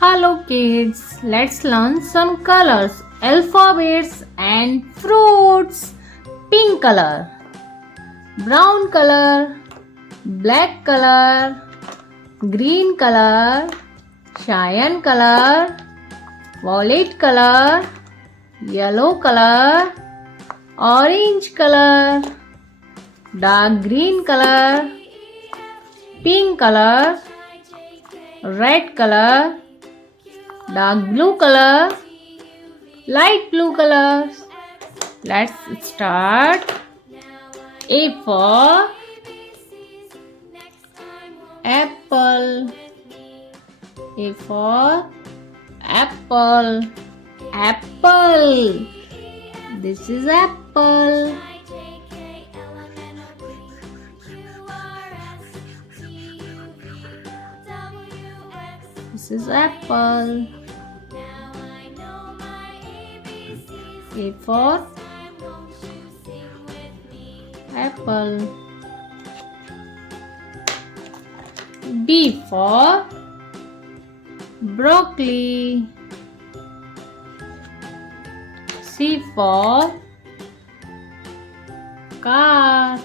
Hello kids, let's learn some colors, alphabets and fruits. Pink color, brown color, black color, green color, cyan color, violet color, yellow color, orange color, dark green color, pink color, red color, dark blue color, light blue color. Let's start. A for apple. A for apple. Apple. This is apple. This is apple. A for apple. B for broccoli. C for car.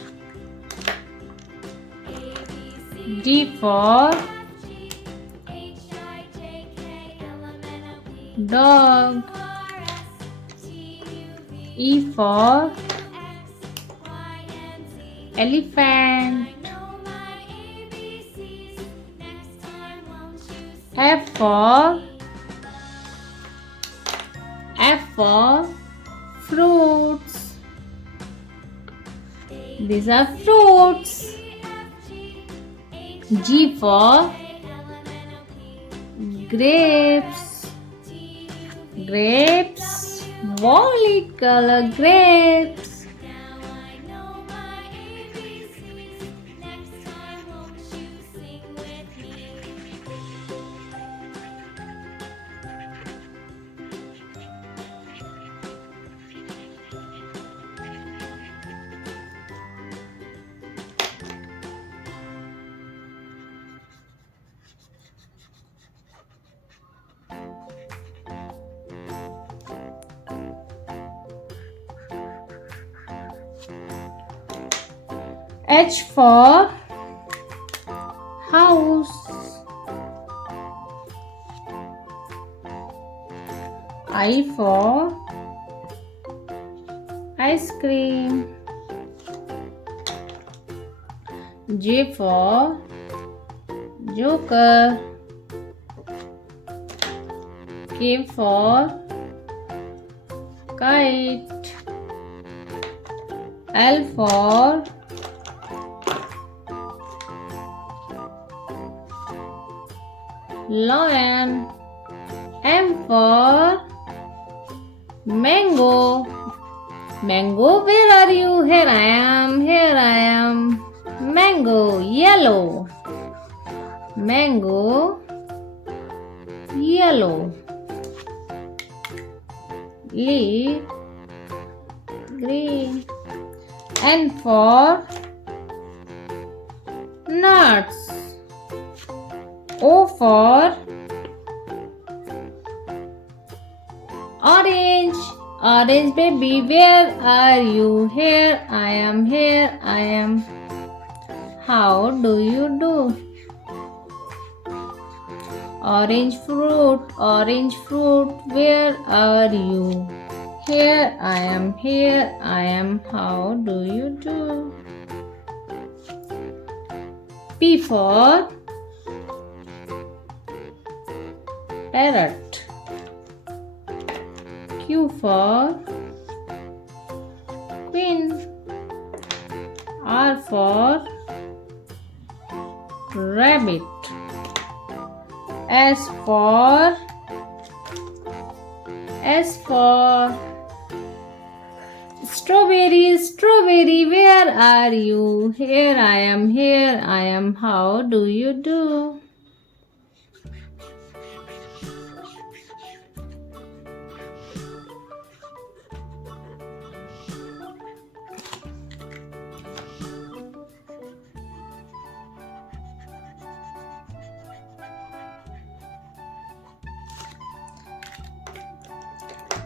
D for dog. E for elephant. F for fruits. These are fruits. G for grapes. Grapes, violet color grapes. H for house. I for ice cream. J for joker. K for kite. L for lion. M for mango. Mango, where are you? Here I am, here I am. Mango, yellow. Mango, yellow. Leaf, green. N for nuts. O for orange. Orange baby, where are you? Here I am, here I am. How do you do? Orange fruit, where are you? Here I am, here I am. How do you do? P for parrot. Q for queen. R for rabbit. S for strawberry. Strawberry, where are you? Here I am, here I am. How do you do?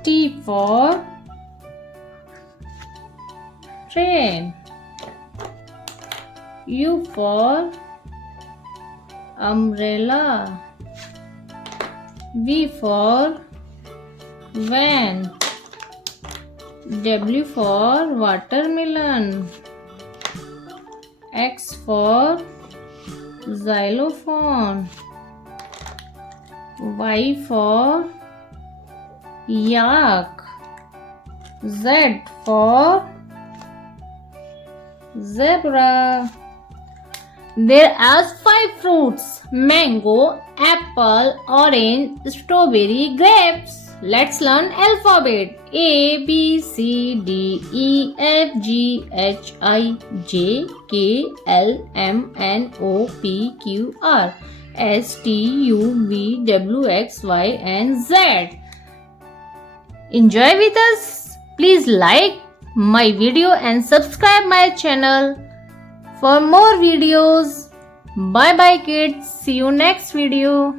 T for train. U for umbrella. V for van. W for watermelon. X for xylophone. Y for yak. Z for zebra. There are 5 fruits: mango, apple, orange, strawberry, grapes. Let's learn alphabet. A, B, C, D, E, F, G, H, I, J, K, L, M, N, O, P, Q, R, S, T, U, V, W, X, Y, and Z. Enjoy with us. Please like my video and subscribe my channel for more videos. Bye bye kids. See you next video.